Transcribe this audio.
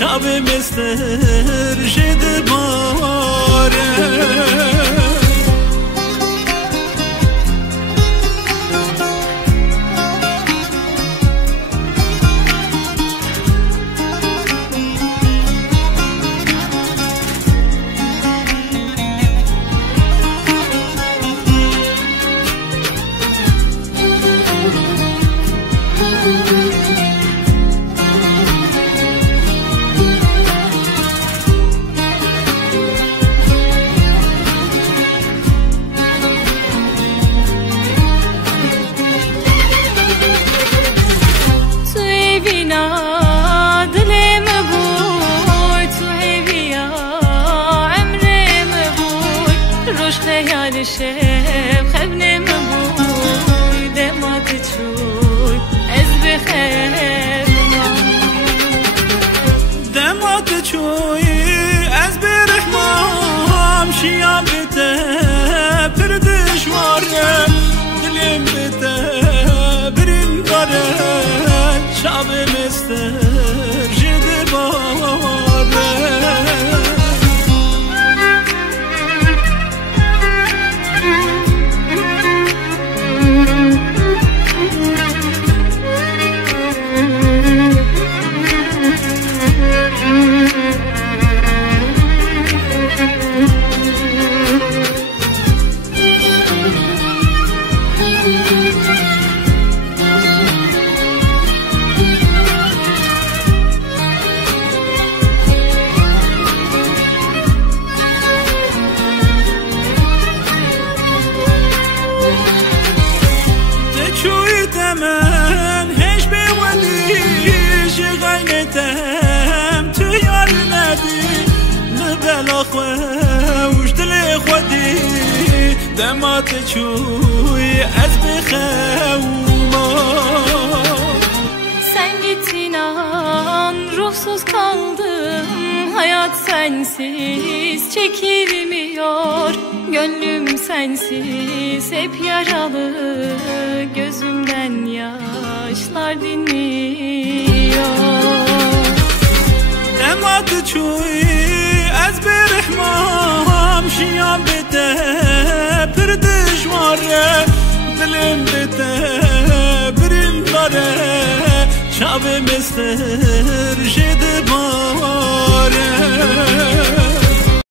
شب مستر جد باره شب خبني مبوي دمك تشوي از بخير دمك تشوي از برحمام شيام بته پردش واره دلم بته برین داره شب مستر جد باره من هش بودیش غیرتم تو یار ندی لبلا خوش دل خودی دمات چوی از بخوما sen gittin an ruhsuz kaldım hayat sensiz çekilmiyor gönlüm sensiz hep yaralı gözümden yaşlar dinmiyor دمات چوی از برحمام شیام بده پردش واره دلم بده برین داره شب مستر جد